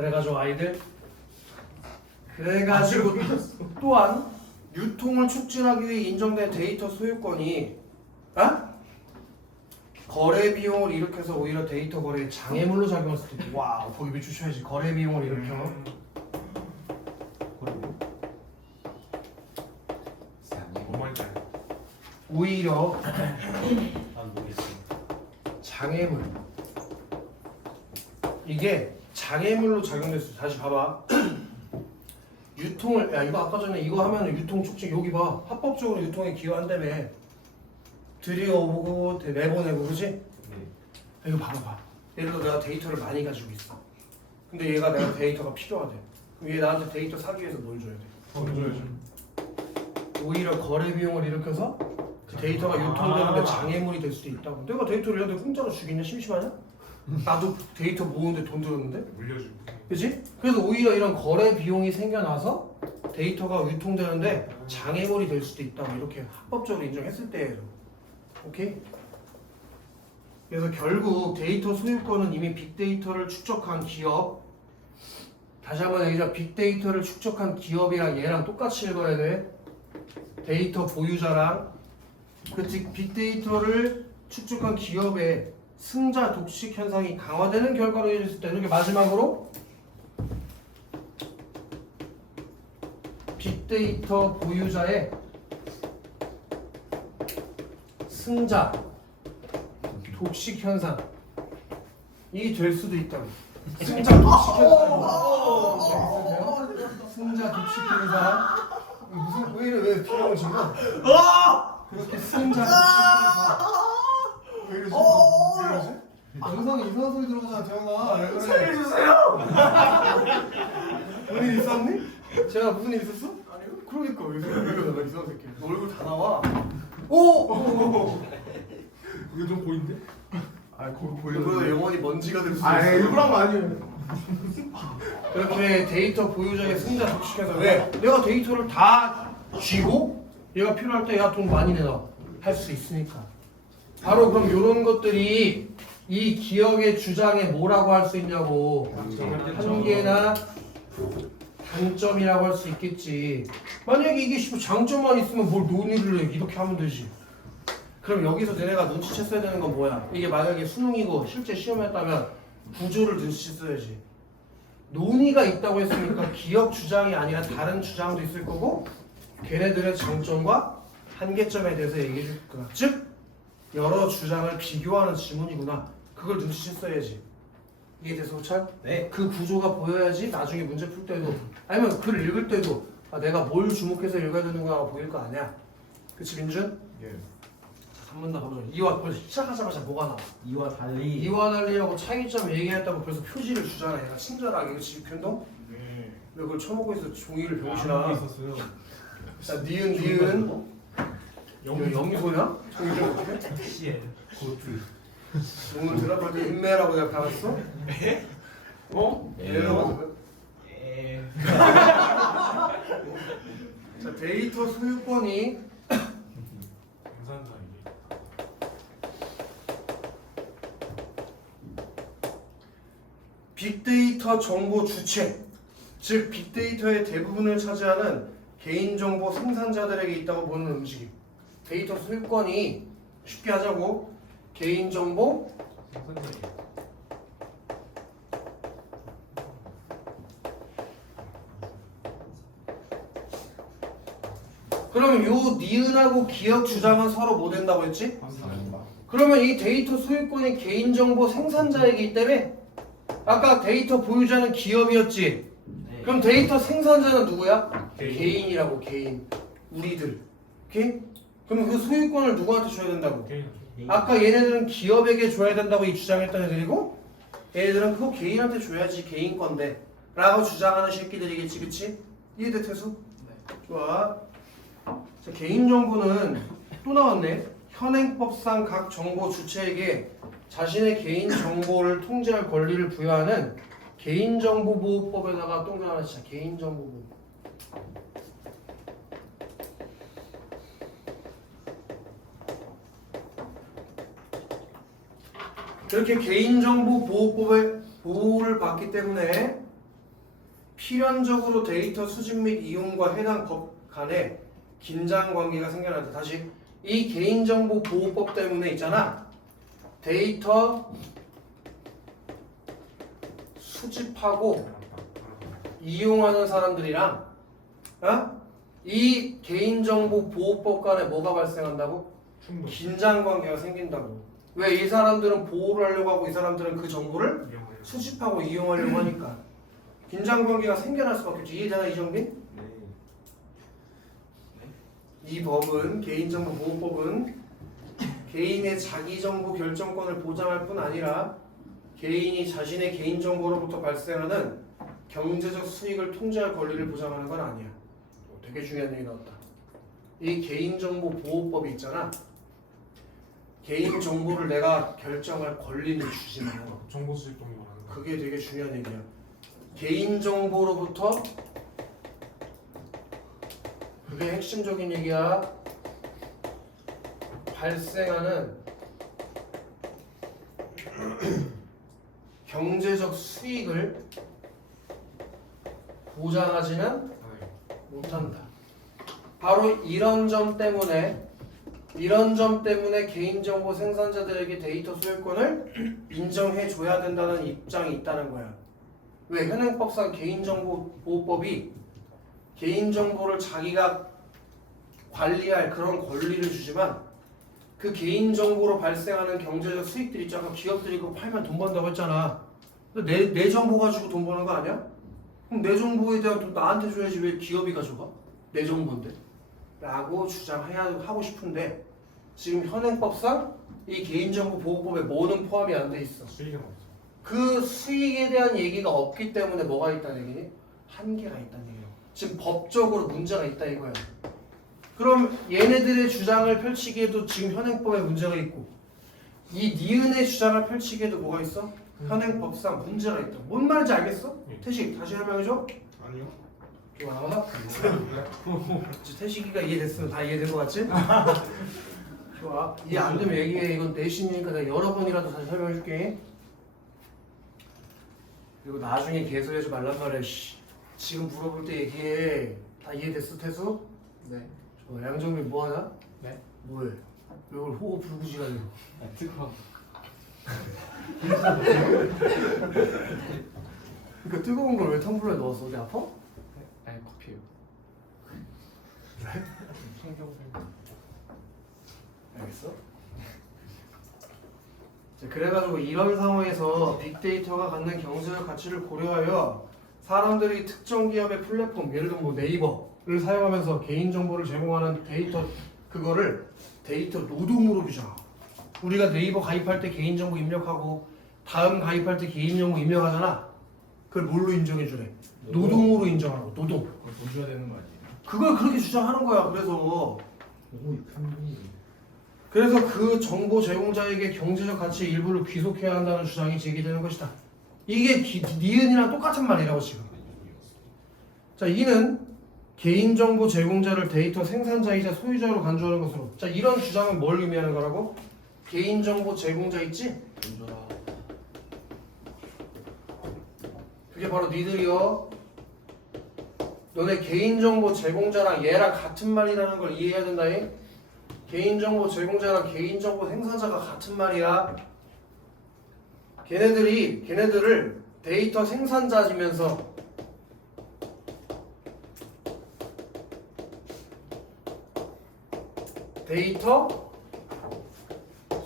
그래가지고 아이들 그래가지고 또한 유통을 촉진하기 위해 인정된 데이터 소유권이 거래 비용을 일으켜서 오히려 데이터 거래에 장애물로 작용할 수도 있고 와우 거기 밑줄 쳐야지 거래 비용을 일으켜 오히려 장애물 이게 장애물로 작용될 수 있어. 다시 봐봐. 유통을 야 이거 아까 전에 이거 하면은 유통 촉진 여기 봐 합법적으로 유통에 기여한다며 들여오고 내보내고 그지? 이거 봐봐. 예를 들어 내가 데이터를 많이 가지고 있어. 근데 얘가 내가 데이터가 필요하대. 그럼 얘 나한테 데이터 사기 위해서 뭘 줘야 돼? 돈 줘야죠. 오히려 거래 비용을 일으켜서 그 데이터가 유통되는데 장애물이 될 수도 있다고. 내가 데이터를 얘한테 공짜로 주겠냐? 심심하냐? 나도 데이터 모으는데 돈 들었는데? 물려주고. 그치? 그래서 오히려 이런 거래 비용이 생겨나서 데이터가 유통되는데 장애물이 될 수도 있다고 이렇게 합법적으로 인정했을 때예요. 오케이? 그래서 결국 데이터 소유권은 이미 빅데이터를 축적한 기업 다시 한번 얘기하자. 빅데이터를 축적한 기업이랑 얘랑 똑같이 읽어야 돼. 데이터 보유자랑 그치? 빅데이터를 축적한 기업의 승자 독식 현상이 강화되는 결과로 이어졌을 때 이렇게 마지막으로 빅데이터 보유자의 승자 독식 현상 이 될 수도 있다고. 승자 독식 현상. 승자 독식 현상. 무슨 왜 이래 왜 필요한 지금? 그렇게 승자 독식 현상. 왜 이러지? 왜 이러지? 영상에 이상한 소리 들어오잖아, 재영아. 왜 그래? 살려주세요. 무슨 일 있었니? 제가 무슨 일 있었어? 아니요. 그러니까 왜 그러냐 이상한 새끼. 너 얼굴 다 나와. 오! 이거 좀 보인대? 아, 거기 이거보다 보이는데. 영원히 먼지가 될 수 있어. 아, 일부러 한 거 아니에요. 그렇게 데이터 보유자의 승자 독식해서 왜? 내가 데이터를 다 쥐고 얘가 필요할 때 야 돈 많이 내놔 할 수 있으니까. 바로 그럼 이런 것들이 이 기업의 주장에 뭐라고 할 수 있냐고. 한계나 단점이라고 할 수 있겠지. 만약에 이게 장점만 있으면 뭘 논의를 해. 이렇게 하면 되지. 그럼 여기서 너네가 눈치챘어야 되는 건 뭐야? 이게 만약에 수능이고 실제 시험했다면 구조를 눈치챘어야지. 논의가 있다고 했으니까 기업 주장이 아니라 다른 주장도 있을 거고 걔네들의 장점과 한계점에 대해서 얘기해 줄 거야. 즉 여러 주장을 비교하는 지문이구나. 그걸 눈치챘어야지. 이해돼서 호찬? 네. 그 구조가 보여야지 나중에 문제 풀 때도 아니면 글을 읽을 때도 아, 내가 뭘 주목해서 읽어야 되는가 보일 거 아니야. 그치 민준? 예. 한 번 더 가보자. 이와 벌써 시작하자마자 뭐가 나와? 이와 달리 이와 달리하고 차이점 얘기했다고 벌써 표지를 주잖아. 얘가 친절하게. 이거 지금 편동? 네. 왜 그걸 쳐먹고 있어? 종이를 아, 병신아. 있었어요. 자, 니은 영소냐? 종이 좀 어떻게? CL 고트. 오늘 드랍할 때 인매라고 내가 받았어? 어? 이러고 예. 자, 데이터 소유권이 감사합니다, 이게. 빅데이터 정보 주체, 즉 빅데이터의 대부분을 차지하는 개인정보 생산자들에게 있다고 보는 움직임. 데이터 소유권이 쉽게 하자고 개인정보 그러면 요 니은하고 기업 주장은 서로 뭐 된다고 했지? 감사합니다. 그러면 이 데이터 소유권이 개인정보 생산자이기 때문에 아까 데이터 보유자는 기업이었지? 네. 그럼 데이터 생산자는 누구야? 개인. 개인이라고 개인 우리들 오케이? 그럼 그 소유권을 누구한테 줘야 된다고? 개인. 아까 얘네들은 기업에게 줘야 된다고 이 주장했던 애들이고 얘네들은 그거 개인한테 줘야지 개인 건데 라고 주장하는 새끼들이겠지 그치? 이해돼 태수? 네. 좋아. 자, 개인정보는 또 나왔네. 현행법상 각 정보 주체에게 자신의 개인정보를 통제할 권리를 부여하는 개인정보보호법에다가 또 하나 진짜 개인정보보호. 그렇게 개인정보보호법의 보호를 받기 때문에 필연적으로 데이터 수집 및 이용과 해당 법 간에 긴장 관계가 생겨난다. 다시 이 개인정보 보호법 때문에 있잖아. 데이터 수집하고 이용하는 사람들이랑 이 개인정보 보호법 간에 뭐가 발생한다고? 충돌. 긴장 관계가 생긴다고. 왜? 이 사람들은 보호를 하려고 하고 이 사람들은 그 정보를 위험해요. 수집하고 이용하려고 하니까 긴장 관계가 생겨날 수밖에 없지. 이해되나 이정빈? 네. 이 법은 개인정보 보호법은 개인의 자기정보 결정권을 보장할 뿐 아니라 개인이 자신의 개인정보로부터 발생하는 경제적 수익을 통제할 권리를 보장하는 건 아니야. 되게 중요한 얘기 나왔다. 이 개인정보 보호법이 있잖아. 개인정보를 내가 결정할 권리는 주지만 정보 수집 동의 말하는 거. 그게 되게 중요한 얘기야. 개인정보로부터 그게 핵심적인 얘기야. 발생하는 경제적 수익을 보장하지는 아, 못한다. 바로 이런 점 때문에 개인정보 생산자들에게 데이터 소유권을 인정해줘야 된다는 입장이 있다는 거야. 왜? 현행법상 개인정보보호법이 개인정보를 자기가 관리할 그런 권리를 주지만 그 개인정보로 발생하는 경제적 수익들 있잖아. 기업들이 그거 팔면 돈 번다고 했잖아. 내 정보 가지고 돈 버는 거 아니야? 그럼 내 정보에 대한 돈 나한테 줘야지 왜 기업이 가져가? 내 정보인데 라고 주장하고 싶은데 지금 현행법상 이 개인정보 보호법에 뭐는 포함이 안 돼 있어. 수익은 없어. 그 수익에 대한 얘기가 없기 때문에 뭐가 있다는 얘기니? 한계가 있다는 얘기예요. 지금 법적으로 문제가 있다 이거야. 그럼 얘네들의 주장을 펼치기에도 지금 현행법에 문제가 있고 이 니은의 주장을 펼치기에도 뭐가 있어? 현행법상 문제가 있다. 뭔 말인지 알겠어? 태식 다시 설명해줘. 아니요. 좋아. 태식이가 이해됐으면 다 이해된 거 같지? 좋아. 이해 안 되면 얘기해. 이건 내신이니까 내가 여러 번이라도 다시 설명해줄게. 그리고 나중에 개소리하지 말란 말이야. 지금 물어볼 때 얘기해. 다 이해됐어, 태수? 네. 좋아. 양정민 뭐하냐? 네. 뭐해? 왜 오늘 호흡 불구지간해? 아, 뜨거워. 그러니까 뜨거운 걸 왜 텀블러에 넣었어? 어디 아파? 아니 커피요. 그래? 신경생. 알겠어? 자, 그래가지고 이런 상황에서 빅데이터가 갖는 경제적 가치를 고려하여 사람들이 특정 기업의 플랫폼, 예를 들면 뭐 네이버를 사용하면서 개인정보를 제공하는 그거를 데이터 노동으로 규정하고 우리가 네이버 가입할 때 개인정보 입력하고 다음 가입할 때 개인정보 입력하잖아. 그걸 뭘로 인정해주래? 노동으로 인정하라고. 노동. 그걸 돈 줘야 되는 거 아니에요? 그걸 그렇게 주장하는 거야. 그래서 오, 큰 그래서 그 정보 제공자에게 경제적 가치의 일부를 귀속해야 한다는 주장이 제기되는 것이다. 이게 니은이랑 똑같은 말이라고 지금. 자, 이는 개인정보 제공자를 데이터 생산자이자 소유자로 간주하는 것으로. 자, 이런 주장은 뭘 의미하는 거라고? 개인정보 제공자 있지? 돈 줘라. 그게 바로 니들이요. 너네 개인정보 제공자랑 얘랑 같은 말이라는 걸 이해해야 된다. 개인정보 제공자랑 개인정보 생산자가 같은 말이야. 걔네들을 데이터 생산자지면서 데이터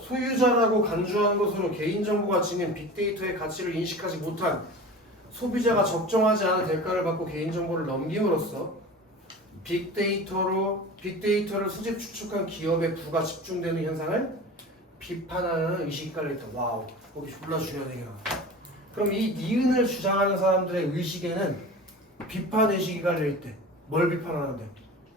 소유자라고 간주한 것으로 개인정보가 지닌 빅데이터의 가치를 인식하지 못한 소비자가 적정하지 않은 대가를 받고 개인정보를 넘김으로써 빅데이터를 수집 추측한 기업의 부가 집중되는 현상을 비판하는 의식이 깔려있다. 와우, 거기 졸라 중요한 얘기야. 그럼 이 니은을 주장하는 사람들의 의식에는 비판 의식이 깔려있대. 뭘 비판하는데?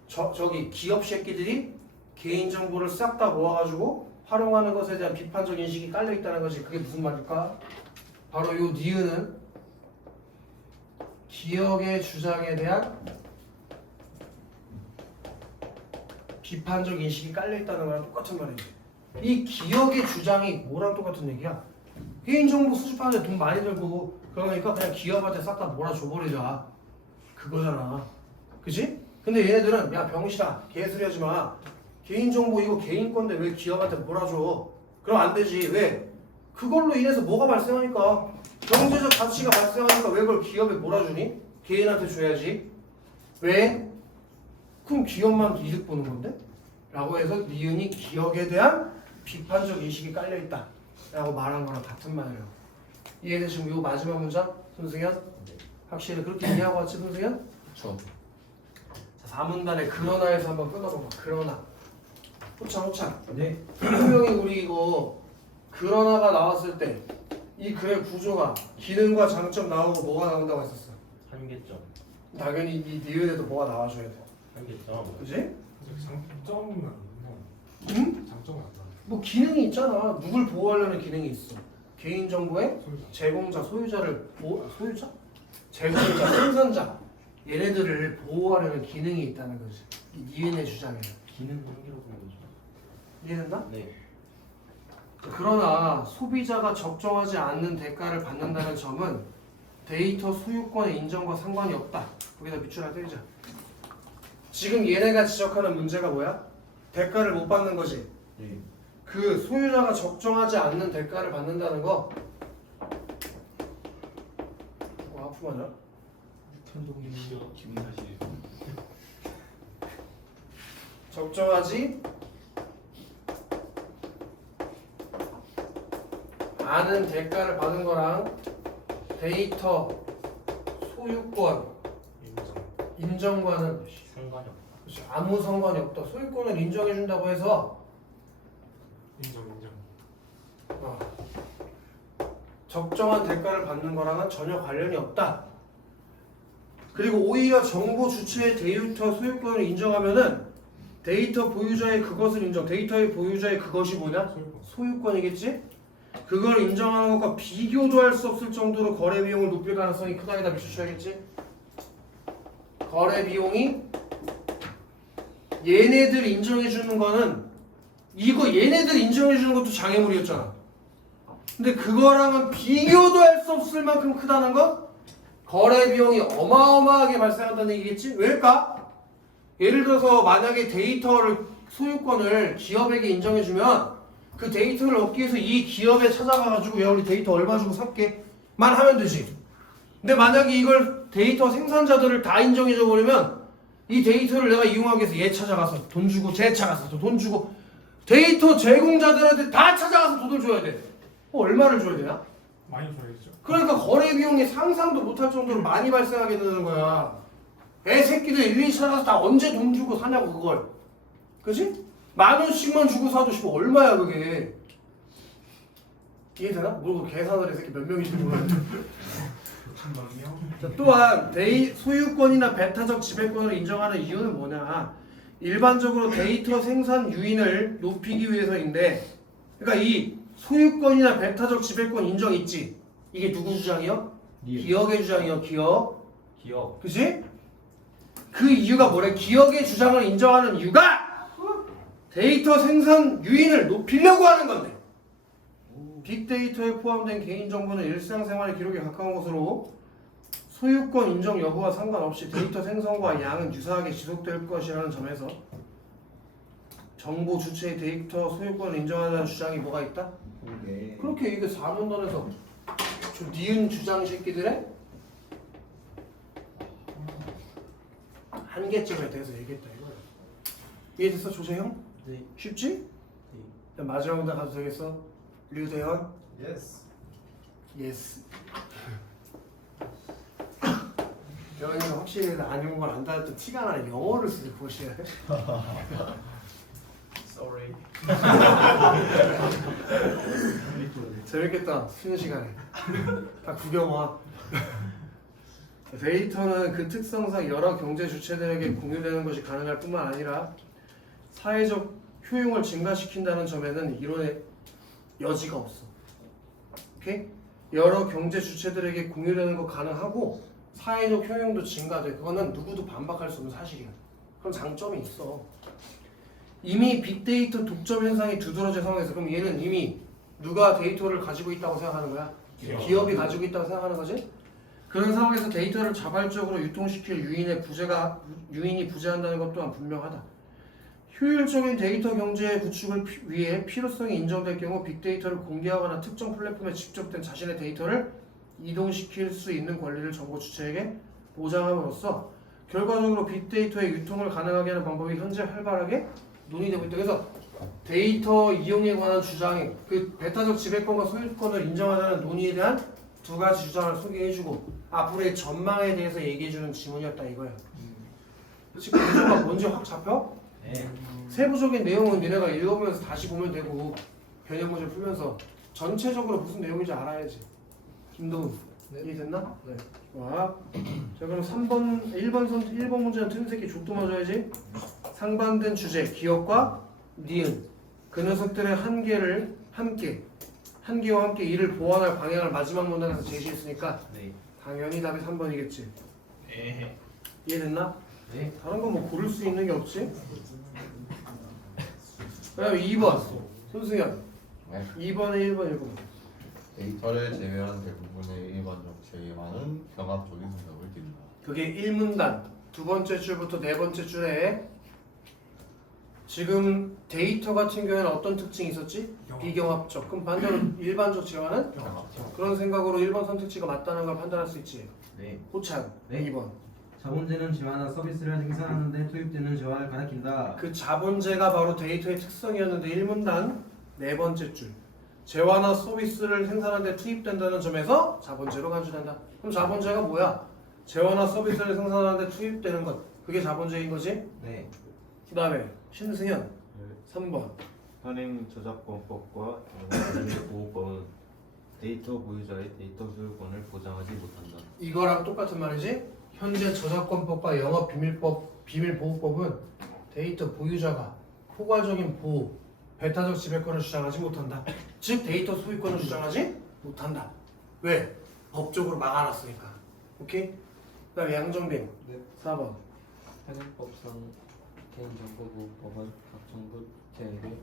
저기 기업 새끼들이 개인정보를 싹 다 모아가지고 활용하는 것에 대한 비판적 인식이 깔려있다는 것이 그게 무슨 말일까? 바로 이 니은은 기업의 주장에 대한 비판적 인식이 깔려있다는 거랑 똑같은 말이지. 이 기업의 주장이 뭐랑 똑같은 얘기야? 개인정보 수집하는데 돈 많이 들고 그러니까 그냥 기업한테 싹 다 몰아줘버리자. 그거잖아. 그지? 근데 얘네들은 야 병신아 개소리 하지 마. 개인정보 이거 개인 건데 왜 기업한테 몰아줘? 그럼 안 되지. 왜? 그걸로 인해서 뭐가 발생하니까 경제적 가치가 발생하니까 왜 그걸 기업에 몰아주니? 개인한테 줘야지. 왜? 그럼 기업만 이득 보는 건데? 라고 해서 니은이 기업에 대한 비판적 인식이 깔려있다 라고 말한 거랑 같은 말이에요. 이해되시고 요 마지막 문장? 손승현? 확실히 그렇게 이해하고 왔지 손승현? 저. 자 4문단의 그러나에서 한번 끊어봐봐. 그러나 호창 네. 분명히 우리 이거 그러나가 나왔을 때 이 글의 구조가 기능과 장점 나오고 뭐가 나온다고 했었어. 한계점. 당연히 이 니은에도 뭐가 나와줘야 돼. 한계점. 그지? 장점은 안 나와. 응? 장점은 안 나와. 뭐 기능이 있잖아. 누굴 보호하려는 기능이 있어. 개인정보의 소유자. 제공자, 소유자를 소유자? 제공자, 생산자 얘네들을 보호하려는 기능이 있다는 거지. 이 니은의 주장에는. 기능 한계로 보는 거죠. 이해된다? 네. 그러나 소비자가 적정하지 않는 대가를 받는다는 점은 데이터 소유권의 인정과 상관이 없다. 거기다 밑줄 하나 때리자. 지금 얘네가 지적하는 문제가 뭐야? 대가를 못 받는 거지. 네. 그 소유자가 적정하지 않는 대가를 받는다는 거. 아프마냐? 기분 탓이에요. 적정하지 않은 대가를 받은 거랑 데이터 소유권 인정과는 상관이 없다. 그치, 아무 상관이 없다. 소유권을 인정해준다고 해서 인정. 어, 적정한 대가를 받는 거랑은 전혀 관련이 없다. 그리고 오히려 정보 주체의 데이터 소유권을 인정하면은 데이터 보유자의 그것을 인정. 데이터의 보유자의 그것이 뭐냐? 소유권이겠지? 그걸 인정하는 것과 비교도 할 수 없을 정도로 거래 비용을 높일 가능성이 크다에다 비추셔야겠지? 거래 비용이 얘네들 인정해주는 거는 이거 얘네들 인정해주는 것도 장애물이었잖아. 근데 그거랑은 비교도 할 수 없을 만큼 크다는 건 거래 비용이 어마어마하게 발생한다는 얘기겠지? 왜일까? 예를 들어서 만약에 데이터를 소유권을 기업에게 인정해주면 그 데이터를 얻기 위해서 이 기업에 찾아가가지고 야 우리 데이터 얼마 주고 살게 만 하면 되지. 근데 만약에 이걸 데이터 생산자들을 다 인정해줘 버리면 이 데이터를 내가 이용하기 위해서 얘 찾아가서 돈 주고 쟤 찾아가서 돈 주고 데이터 제공자들한테 다 찾아가서 돈을 줘야 돼. 얼마를 줘야 되나? 많이 줘야겠죠. 그러니까 거래 비용이 상상도 못할 정도로 많이 발생하게 되는 거야. 애 새끼들 일일이 찾아가서 다 언제 돈 주고 사냐고 그걸. 그지? 10,000원씩만 주고 사도 싶어 얼마야 그게. 이해되나? 뭐 계산을 해 새끼 몇 명인지 모르겠는데. 자, 또한 소유권이나 배타적 지배권을 인정하는 이유는 뭐냐? 일반적으로 데이터 생산 유인을 높이기 위해서인데, 그러니까 이 소유권이나 배타적 지배권 인정 있지? 이게 누구 주장이요? 기업의 주장이요, 기업. 그지? 그 이유가 뭐래? 기업의 주장을 인정하는 이유가 데이터 생산 유인을 높이려고 하는 건데. 빅데이터에 포함된 개인정보는 일상생활의 기록에 가까운 것으로 소유권 인정 여부와 상관없이 데이터 생성과 양은 유사하게 지속될 것이라는 점에서 정보 주체의 데이터 소유권을 인정하는 주장이 뭐가 있다? 그렇게 이게 4문단에서 저 니은 주장 새끼들의 한계점에 대해서 얘기했다 이거야. 이해됐어 조세형? 네. 쉽지? 네. 마지막 문단 가도 되겠어? 류대현? 예스. 예스. 대현이가 확실히 안영어를 안 다녔던 티가 나네. 영어를 쓰지 보시야 돼. Sorry. 재밌겠다. 쉬는 시간에 다 구경 와. 데이터는 그 특성상 여러 경제 주체들에게 공유되는 것이 가능할 뿐만 아니라 사회적 효용을 증가시킨다는 점에는 이론의 여지가 없어. 오케이? 여러 경제 주체들에게 공유되는 거 가능하고 사회적 효용도 증가돼. 그거는 누구도 반박할 수 없는 사실이야. 그런 장점이 있어. 이미 빅데이터 독점 현상이 두드러진 상황에서 그럼 얘는 이미 누가 데이터를 가지고 있다고 생각하는 거야? 기업이 가지고 있다고 생각하는 거지? 그런 상황에서 데이터를 자발적으로 유통시킬 유인이 부재한다는 것 또한 분명하다. 효율적인 데이터 경제 구축을 위해 필요성이 인정될 경우 빅데이터를 공개하거나 특정 플랫폼에 집적된 자신의 데이터를 이동시킬 수 있는 권리를 정보 주체에게 보장함으로써 결과적으로 빅데이터의 유통을 가능하게 하는 방법이 현재 활발하게 논의되고 있다. 그래서 데이터 이용에 관한 주장이 그 배타적 지배권과 소유권을 인정하자는 논의에 대한 두 가지 주장을 소개해주고 앞으로의 전망에 대해서 얘기해주는 지문이었다 이거야. 지금 구조가 뭔지 확 잡혀? 네. 세부적인 내용은 니네가 읽어보면서 다시 보면 되고 개념 문제 풀면서 전체적으로 무슨 내용인지 알아야지. 김도훈 이해됐나? 네. 와. 자 그럼 3번 1번 문제는 틈새끼 족도 맞아야지. 상반된 주제 기억과 니은 그 녀석들의 한계와 함께 이를 보완할 방향을 마지막 문단에서 제시했으니까 네. 당연히 답이 3번이겠지. 네. 이해됐나? 네. 다른 건 뭐 고를 수 있는 게 없지? 그 다음에 2번 손승현 네. 2번에 1번 읽어. 데이터를 제외한 대부분의 일반적 제외만은 병합적인 해석을 띈다. 그게 1문단 두 번째 줄부터 네 번째 줄에 지금 데이터 같은 경우에는 어떤 특징이 있었지? 비경합적. 그럼 반대로 일반적 제외는 그런 생각으로 1번 선택지가 맞다는 걸 판단할 수 있지. 네. 호찬 네. 2번. 자본재는 재화나 서비스를 생산하는 데 투입되는 재화를 가리킨다. 그 자본재가 바로 데이터의 특성이었는데 1문단 네 번째 줄 재화나 서비스를 생산하는 데 투입된다는 점에서 자본재로 간주된다. 그럼 자본재가 뭐야? 재화나 서비스를 생산하는 데 투입되는 것 그게 자본재인 거지? 네. 그 다음에 신승현 3번. 현행 저작권법과 영어 보호법은 데이터 보유자의 데이터 소유권을 보장하지 못한다. 이거랑 똑같은 말이지? 현재 저작권법과 영업 비밀보호법은 데이터 보유자가 포괄적인 보호, 배타적 지배권을 주장하지 못한다. 즉 데이터 소유권을 주장하지 못한다. 왜? 법적으로 막아놨으니까. 오케이? 그 다음에 양정빈 네. 4번. 현행법상 개인정보보호법은 각 정부 주체에게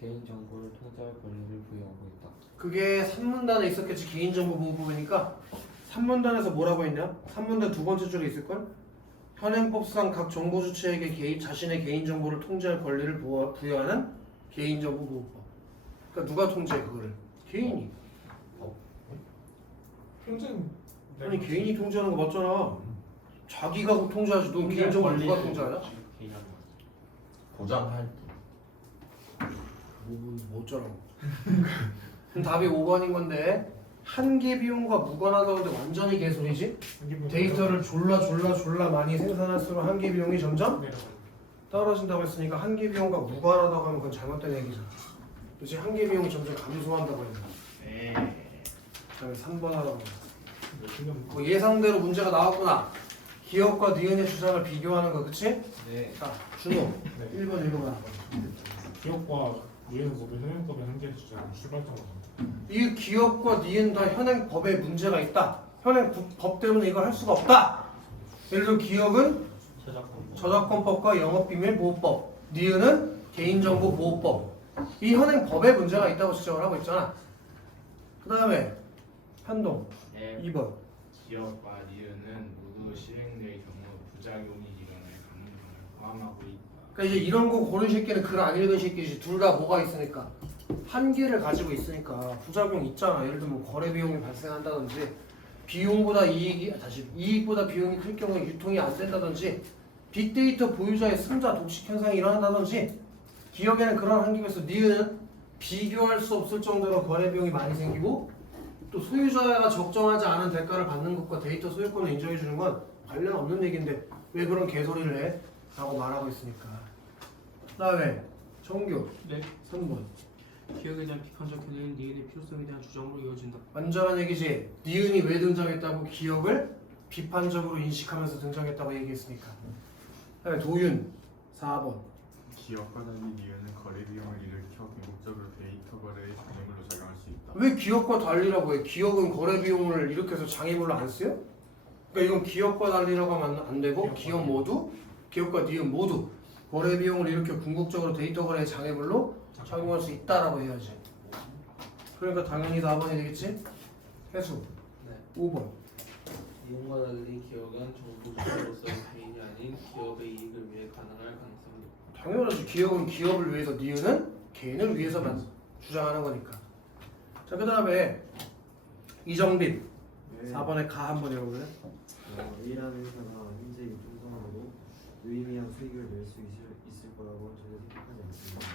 개인정보를 통제할 권리를 부여하고 있다. 그게 3문단에 있었겠지. 개인정보보호법이니까 3문단에서 뭐라고 했냐? 3문단 두 번째 줄에 있을걸? 현행법상 각 정보 주체에게 자신의 개인정보를 통제할 권리를 부여하는 개인정보보호법. 그러니까 누가 통제해 그거를? 개인이. 현재는 아니 개인이 통제하는 거 맞잖아. 자기가 통제하지. 너 개인정보를 누가 통제하냐? 개인하는 거. 보장할 때. 뭐 어쩌라고. 그럼 답이 5번인 건데 한계 비용과 무관하다고 하는데 완전히 개소리지? 데이터를 졸라 많이 생산할수록 한계 비용이 점점 떨어진다고 했으니까 한계 비용과 무관하다고 하면 그건 잘못된 얘기잖아. 그렇지? 한계 비용이 점점 감소한다고 했는데. 네. 그다음에 3번 하라고. 뭐 예상대로 문제가 나왔구나. 기업과 니은의 주장을 비교하는 거, 그치? 네. 자, 준호. 1번 읽어봐. 기업과 이해는 법의 현행법의 한계를 주장하는 출발점으로 이 기업과 니은 다 현행 법에 문제가 있다. 현행 법 때문에 이걸 할 수가 없다. 예를 들어 기업은 저작권법과 영업비밀보호법, 니은은 개인정보보호법. 이 현행 법에 문제가 있다고 지적을 하고 있잖아. 그 다음에 한동 네. 2번. 기업과 니은은 모두 실행될 경우 부작용이 일어날 가능성을 포함하고 있다. 그러니까 이제 이런 거 고른 새끼는 글 안 읽은 새끼지. 둘 다 뭐가 있으니까 한계를 가지고 있으니까 부작용 있잖아. 예를 들면 뭐 거래 비용이 발생한다든지 이익보다 비용이 클 경우에 유통이 안 된다든지 빅데이터 보유자의 승자 독식 현상이 일어난다든지 기업에는 그런 한계가 있어. 니은 비교할 수 없을 정도로 거래 비용이 많이 생기고 또 소유자가 적정하지 않은 대가를 받는 것과 데이터 소유권을 인정해 주는 건 관련 없는 얘기인데 왜 그런 개소리를 해? 라고 말하고 있으니까. 그 다음에 정규 네. 3번. 기억에 대한 비판적 견해는 니은의 필요성에 대한 주장으로 이어진다. 완전한 얘기지. 니은이 왜 등장했다고 기억을 비판적으로 인식하면서 등장했다고 얘기했으니까. 그 다음에 도윤 4번. 기업과 달리 니은은 거래 비용을 일으켜 궁극적으로 데이터 거래의 장애물로 작용할 수 있다. 왜 기업과 달리라고 해? 기업은 거래 비용을 일으켜서 장애물로 안 쓰요? 그러니까 이건 기업과 달리라고 하면 안 되고 기업과 니은 모두 거래 비용을 일으켜 궁극적으로 데이터 거래의 장애물로 작용할 수 있다라고 해야지. 그러니까 당연히 4번이 되겠지? 해수 네. 5번. B형과 달리 기업은 정부 주체로서의 개인이 아닌 기업의 이익을 위해 가능할 가능성이 높다. 당연하지. 기업은 기업을 위해서, 니은은 개인을 위해서만 주장하는 거니까. 자, 그 다음에 이정빈 4번에 가 한번 읽어볼래? A라는 회사가 현재 유통 상황으로 유의미한 수익을 낼 수 있을 거라고 전혀 생각하지 않습니다.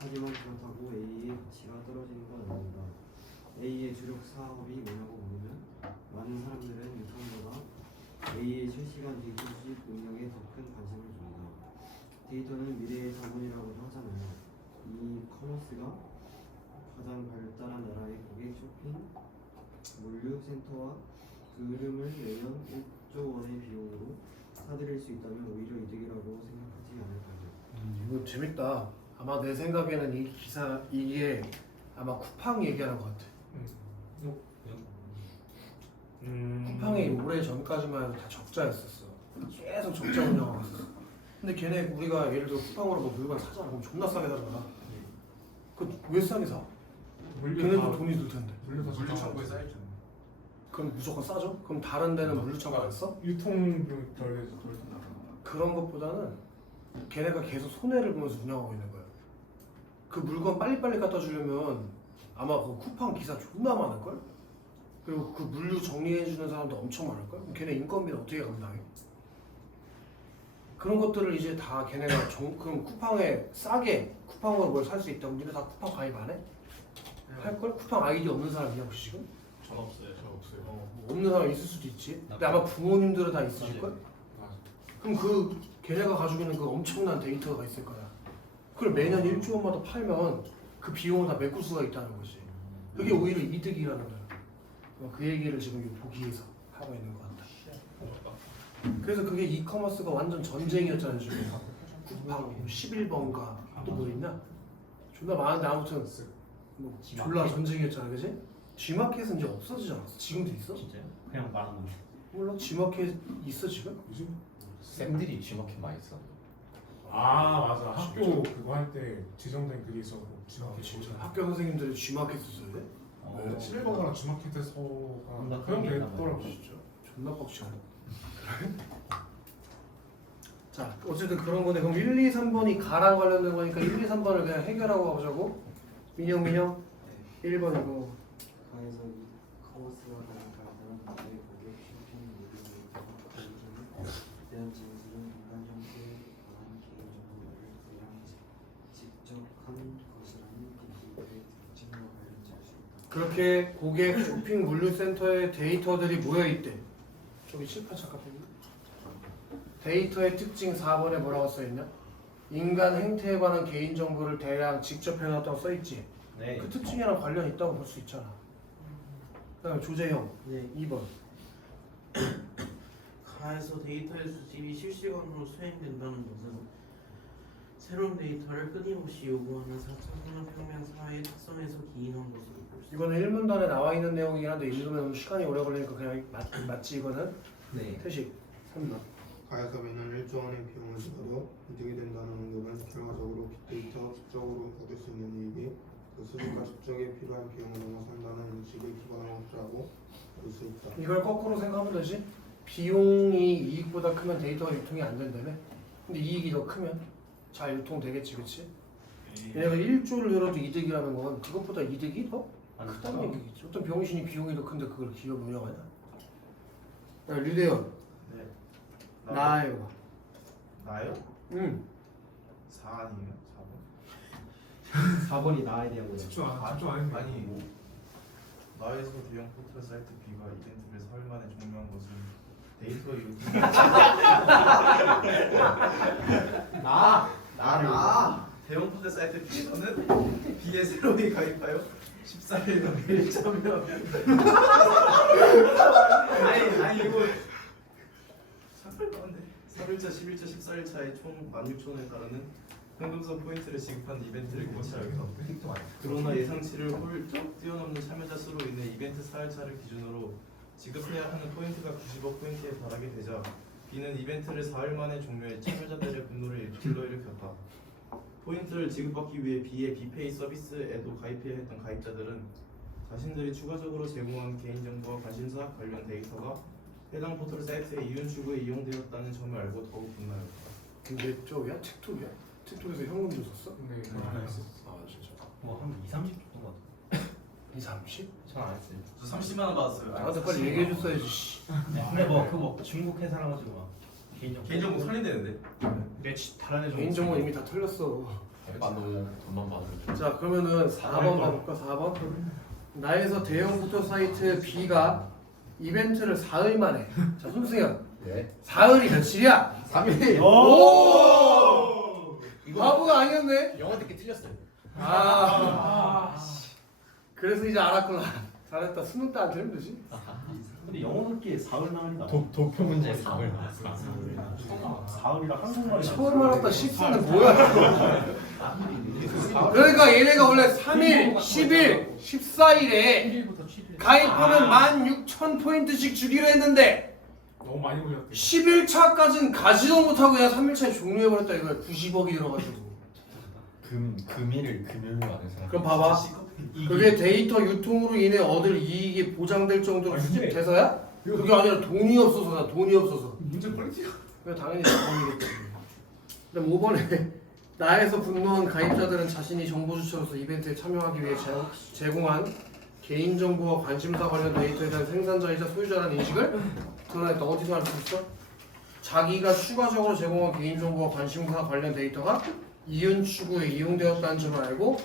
하지만 그렇다고 A의 가치가 떨어지는 건 아닙니다. A의 주력 사업이 뭐냐고 물으면 많은 사람들은 유통보다 A의 실시간 데이터 수집 능력에 더 큰 관심을 줍니다. 데이터는 미래의 자본이라고도 하잖아요. 이 커머스가 가장 발달한 나라의 고객 쇼핑 물류 센터와 그름을 매년 1조 원의 비용으로 사들일 수 있다면 오히려 이득이라고 생각하지 않을까요? 이거 재밌다. 아마 내 생각에는 이 기사, 이게 아마 쿠팡 얘기하는 것 같아. 쿠팡이 오래 전까지만 해도 다 적자였었어. 계속 적자 운영하고 있었어. 근데 걔네 우리가 예를 들어 쿠팡으로 뭐 물건 사잖아. 그럼 존나 싸게 사잖아. 그 왜 싸게 사? 걔네도 돈이 들 텐데. 물류창고에 쌓여있잖아. 그럼 무조건 싸죠? 그럼 다른 데는 물류창고 안 써? 유통비 덜 나가. 그런 것보다는 걔네가 계속 손해를 보면서 운영하고 있는 거야. 그 물건 빨리빨리 갖다 주려면 아마 그 쿠팡 기사 존나 많을걸? 그리고 그 물류 정리해주는 사람도 엄청 많을걸? 그럼 걔네 인건비는 어떻게 감당해? 그런 것들을 이제 다 걔네가 그럼 쿠팡에 싸게 쿠팡으로 뭘 살 수 있다고 니네 다 쿠팡 가입 안 해? 할걸? 쿠팡 아이디 없는 사람이냐 혹시 지금? 전 없어요. 저 없어요. 뭐 없는 사람 있을 수도 있지. 근데 아마 부모님들은 다 있으실걸? 맞아. 그럼 그 걔네가 가지고 있는 그 엄청난 데이터가 있을 거야. 그걸 매년 1조 원마다 팔면 그 비용을 다 메꿀 수가 있다는 거지. 그게 오히려 이득이라는 거야. 그 얘기를 지금 이 보기에서 하고 있는 것 같다. 그래서 그게 이커머스가 완전 전쟁이었잖아요. 지금 쿠팡 11번가 또 뭐 있나? 존나 많은데 아무튼 뭐 졸라 전쟁이었잖아, 그지? G마켓은 이제 없어지지 않았어? 지금도 있어? 진짜요? 그냥 말하는 거. 몰라. G마켓 있어 지금? 쌤들이 G마켓 많이 써. 아 맞아. 학교 그거 할 때 지정된 그게 있어서 진짜 학교 선생님들이 G마켓 써야 돼? 네, 11번가랑 G마켓에서가 그런 게 있더라고. 진짜 존나 빡치네. 자, 어쨌든 그런 건데 그럼 1, 2, 3번이 가랑 관련된 거니까 1, 2, 3번을 그냥 해결하고 가보자고. 민영 1번이고. 가에서 이 커머스가 가장 발달한 나라의 고객 쇼핑 물류 관점에 대한 진술은 인간 형태에 관한 개인 정보를 그냥 직접 한 것이라는 데이터의 특징과 관련지을 수 있다. 그렇게 고객 쇼핑 물류센터에 데이터들이 모여있대. 저기 칠판 잠깐만요. 데이터의 특징 4번에 뭐라고 써있냐? 인간 행태에 관한 개인정보를 대량 직접 해놨다고 써있지. 네. 그 특징이랑 관련 있다고 볼 수 있잖아. 그 다음에 조재형 네. 2번. 가에서 데이터의 수집이 실시간으로 수행된다는 것은 새로운 데이터를 끊임없이 요구하는 4차 산업혁명 사회의 특성에서 기인한 것으로 볼 수 있다. 이거는 1문단에 나와 있는 내용이긴 한데 읽으면 너무 시간이 오래 걸리니까 그냥 맞지 이거는? 네. 태식 3번. 가에서 매년 1조 원의 비용을 들여도 이득이 된다는 언급은 결과적으로 빅데이터 수적으로 얻을 수 있는 이익이 그 수집과 축적에 필요한 비용을 넘어선다는 인식을 기반한 것이라고 볼 수 있다. 이걸 거꾸로 생각하면 되지. 비용이 이익보다 크면 데이터가 유통이 안 된다며. 근데 이익이 더 크면 잘 유통되겠지, 그치? 얘네가 1조를 들어도 이득이라는 건 그것보다 이득이 더 크다는 얘기겠죠. 어떤 병신이 비용이 더 큰데 그걸 기업을 운영하냐? 야, 류대현. 네. 나예요. 나요? 응. 4 아니에요? 4번? 4번이 나에 대한 거예요. 집중 아닌데. 아니 나에서 대형 포털 사이트 B가 이벤트를 사흘 만에 종료한 것은 데이터 유통 나 대형 포털 사이트 B에서는 B에 새로이 가입하여 14일 넘게 참여 아니 이거 3일차, 10일차, 14일차에 총 16,000원에 따르는 현금성 포인트를 지급하는 이벤트를 개최하기도 하고 그러나 예상치를 훌쩍 뛰어넘는 참여자 수로 인해 이벤트 4일차를 기준으로 지급해야 하는 포인트가 90억 포인트에 달하게 되자 B는 이벤트를 4일 만에 종료해 참여자들의 분노를 불러일으켰다. 포인트를 지급받기 위해 B의 비페이 서비스에도 가입해야 했던 가입자들은 자신들이 추가적으로 제공한 개인정보와 관심사 관련 데이터가 해당 포털 사이트에 이윤 추구에 이용되었다는 점을 알고 더욱 분노하였다. 근데 저야 틱톡이야? 틱톡에서 현금 줬었어? 네, 아 진짜. 뭐한 2, 30 정도 같아. 2, 30? 잘안 했지. 저 30만 원 받았어요. 나한테 빨리 얘기해줬어야지. 씨. 근데 뭐 중국 회사라 가지고 막 개인정보 살린다는데. 내 다른 애 개인정보 이미 다 털렸어. 만도 돈만 받으면 자 그러면은 4번 봐볼까? 4번. 나에서 대형 포털 사이트 B가 이벤트를 4일 만에. 자 손승현. 예. 4일이 며칠이야? 3일. 오! 바보가 아니었네. 영어 듣기 틀렸어요. 그래서 이제 알았구나. 잘했다. 수능 때 안 되면 되지. 근데 영어 듣기에 사흘 나으니다. 도표 문제 4일 사흘이랑 한국말이 처음 알았다. 10분은 뭐야? 그러니까 얘네가 원래 3일, 10일, 14일에 1일부터 7일. 가입하면 16,000포인트씩 주기로 했는데 너무 많이 올렸대. 10일차까지는 가지도 못하고 그냥 3일차에 종료해버렸다 이거야. 90억이 들어가지고. 금일을 금요일로 안 해서. 그럼 봐봐. 그게 데이터 유통으로 인해 얻을 이익이 보장될 정도로 수집돼서야? 그게 아니라 돈이 없어서나 돈이 없어서. 문제 퀄리티가. 그냥 당연히 4번이겠지. 그다음 5번에 나에서 분노한 가입자들은 자신이 정보 주체로서 이벤트에 참여하기 위해 제공한 개인정보와 관심사 관련 데이터에 대한 생산자이자 소유자라는 인식을 드러냈다. 어디서 알 수 있어? 자기가 추가적으로 제공한 개인정보와 관심사 관련 데이터가 이윤 추구에 이용되었다는 점을 알고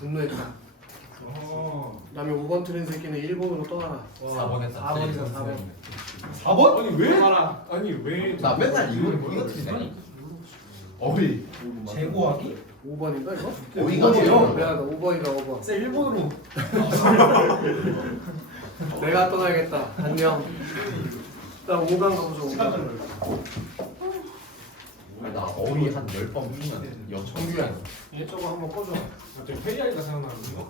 분노했다. 그 다음에 5번 틀린 새끼는 1번으로 떠나라. 4번에 4번이다 4번. 4번? 아니 왜? 아니 왜? 나 맨날 이거 틀리네. 어이. 재고하기? 5번인가 이거? 어이가 5번이요? 미안하다 5번이다 5번. 쌤 일본으로. 내가 떠나야겠다. 안녕. 일단 5번 가보자. 5번. 나 어이 한 10번 풀면 정규야. 얘 저거 한번 꺼줘. 갑자기 회의하니까 생각나는 거.